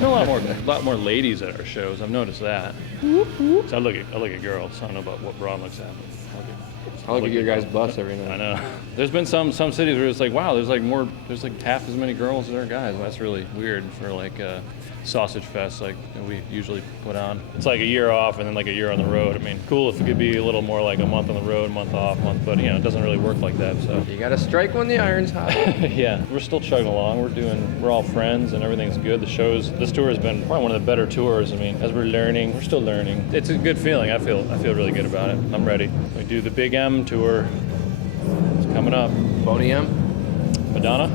there's been a lot more ladies at our shows. I've noticed that. So I look at girls. I don't know about what Braun looks at. I look at your guys' butts every night. I know. There's been some cities where it's like, wow, there's like half as many girls as there are guys. That's really weird for like a sausage fest like we usually put on. It's like a year off and then like a year on the road. I mean, cool if it could be a little more like a month on the road, month off, but it doesn't really work like that. So you gotta strike when the iron's hot. Yeah, we're still chugging along. We're all friends and everything's good. This tour has been probably one of the better tours. I mean, as we're still learning. It's a good feeling. I feel really good about it. I'm ready. We do the Big M tour. It's coming up. Boney M? Madonna?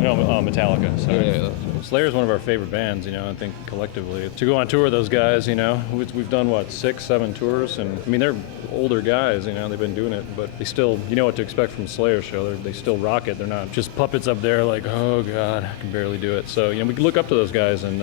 No, Metallica. Sorry. Yeah. Slayer's one of our favorite bands, I think collectively. To go on tour with those guys, we've done, 6-7 tours, and I mean, they're older guys, they've been doing it, but they still, you know what to expect from a Slayer show. They still rock it. They're not just puppets up there like, oh God, I can barely do it. So, we can look up to those guys and,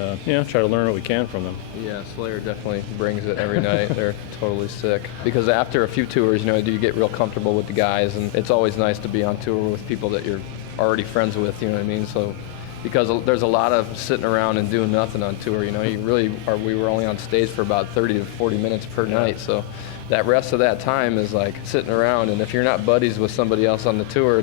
try to learn what we can from them. Yeah, Slayer definitely brings it every night. They're totally sick. Because after a few tours, you get real comfortable with the guys, and it's always nice to be on tour with people that you're already friends with, you know what I mean? So, because there's a lot of sitting around and doing nothing on tour, we were only on stage for about 30 to 40 minutes per night, so that rest of that time is like sitting around, and if you're not buddies with somebody else on the tour,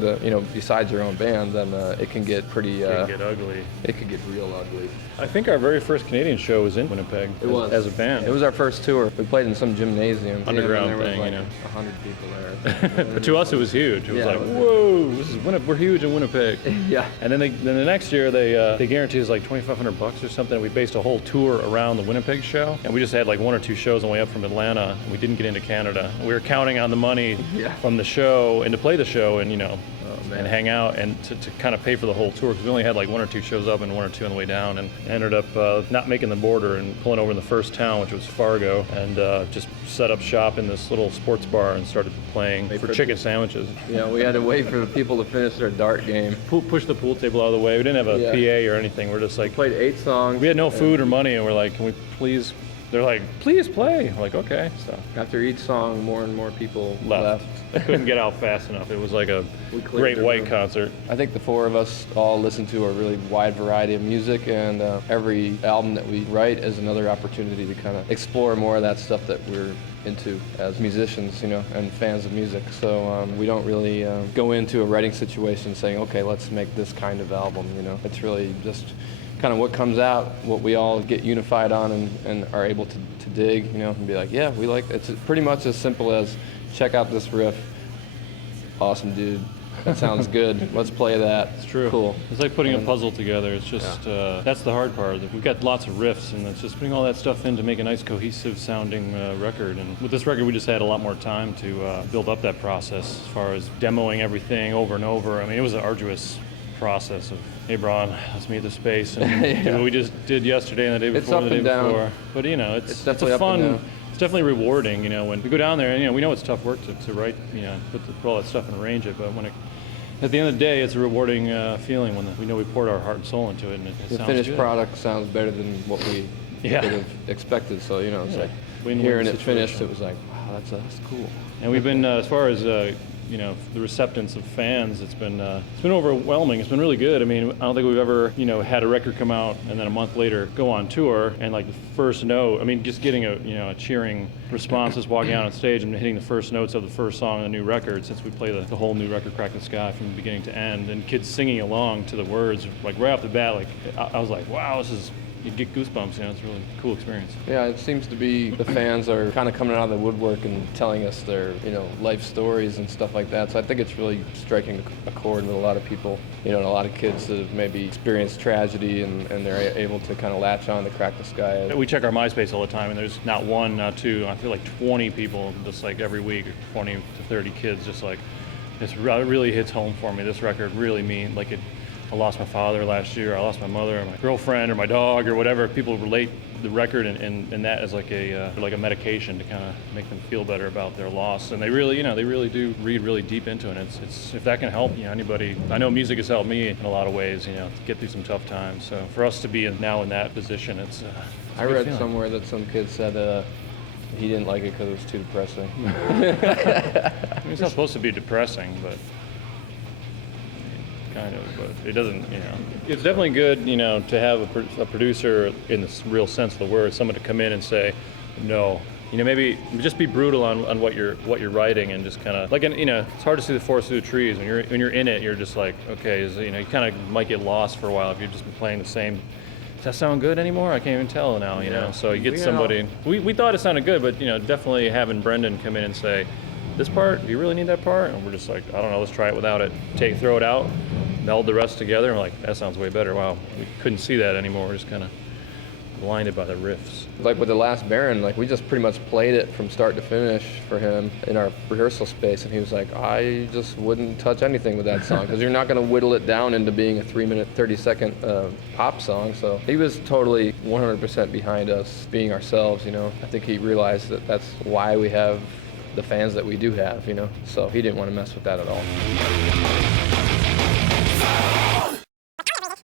besides your own band, then it can get pretty... It can get ugly. It could get real ugly. I think our very first Canadian show was in Winnipeg. It was. As a band. It was our first tour. We played in some gymnasium. Underground there was thing, like 100 people there. But to us it was huge. It was like, whoa, this is we're huge in Winnipeg. Yeah. And then the next year they guaranteed us like $2,500 or something. We based a whole tour around the Winnipeg show, and we just had like 1 or 2 shows on the way up from Atlanta. And we didn't get into Canada. We were counting on the money from the show and to play the show and and hang out and to kind of pay for the whole tour, because we only had like 1 or 2 shows up and 1 or 2 on the way down, and ended up not making the border and pulling over in the first town, which was Fargo, and just set up shop in this little sports bar and started playing for chicken sandwiches. Yeah, we had to wait for the people to finish their dart game. Push the pool table out of the way. We didn't have a PA or anything. We're just like... We played 8 songs. We had no food or money, and we're like, can we please... They're like, please play. We're like, okay. So after each song, more and more people left. Couldn't get out fast enough. It was like a Great White concert. I think the 4 of us all listen to a really wide variety of music, and every album that we write is another opportunity to kind of explore more of that stuff that we're into as musicians, and fans of music. So we don't really go into a writing situation saying, okay, let's make this kind of album. It's really just kind of what comes out, what we all get unified on and are able to dig, and be like, yeah, we like it. It's pretty much as simple as check out this riff. Awesome, dude. That sounds good. Let's play that. It's true. Cool. It's like putting a puzzle together. It's just, that's the hard part. We've got lots of riffs, and it's just putting all that stuff in to make a nice cohesive sounding record. And with this record, we just had a lot more time to build up that process as far as demoing everything over and over. I mean, it was an arduous process of, hey, Braun, let's meet the space and do what we just did yesterday and the day before and the day before. But it's a fun. It's definitely rewarding, when we go down there and we know it's tough work to write, put all that stuff and arrange it. But when at the end of the day, it's a rewarding feeling when we know we poured our heart and soul into it, and it sounds good. The finished product sounds better than what we would have expected. So it's like hearing it finished, it was like, wow, that's cool. And we've been as far as the receptance of fans, it's been overwhelming. It's been really good. I mean, I don't think we've ever, had a record come out and then a month later go on tour and like the first note, I mean, just getting a cheering response, just walking out on stage and hitting the first notes of the first song on the new record, since we play the whole new record, Crack the Sky, from beginning to end, and kids singing along to the words, like right off the bat, like I was like, wow, you get goosebumps, it's a really cool experience. Yeah, it seems to be the fans are kind of coming out of the woodwork and telling us their, life stories and stuff like that. So I think it's really striking a chord with a lot of people, and a lot of kids that have maybe experienced tragedy and they're able to kind of latch on to Crack the Sky. We check our MySpace all the time, and there's not 1, not 2, I feel like 20 people just like every week, 20 to 30 kids just like, it really hits home for me. This record really means, like I lost my father last year, I lost my mother, or my girlfriend, or my dog, or whatever. People relate the record and that as like a medication to kind of make them feel better about their loss. And they really do read really deep into it. It's if that can help anybody. I know music has helped me in a lot of ways, to get through some tough times. So for us to be now in that position, it's I read somewhere that some kid said he didn't like it because it was too depressing. I mean, it's not supposed to be depressing, but kind of, but it doesn't, It's definitely good, to have a producer in the real sense of the word, someone to come in and say, no. Maybe just be brutal on what you're writing, and just kind of like, it's hard to see the forest through the trees. When you're in it, you're just like, okay, you kind of might get lost for a while if you've just been playing the same. Does that sound good anymore? I can't even tell now, So you get somebody. We thought it sounded good, but definitely having Brendan come in and say, this part, do you really need that part? And we're just like, I don't know, let's try it without it. Throw it out, meld the rest together, and we're like, that sounds way better. Wow, we couldn't see that anymore. We're just kind of blinded by the riffs. Like with the last Baron, like we just pretty much played it from start to finish for him in our rehearsal space, and he was like, I just wouldn't touch anything with that song, because you're not going to whittle it down into being a 3-minute, 30-second pop song. So he was totally 100% behind us being ourselves, I think he realized that that's why we have the fans that we do have, So he didn't want to mess with that at all.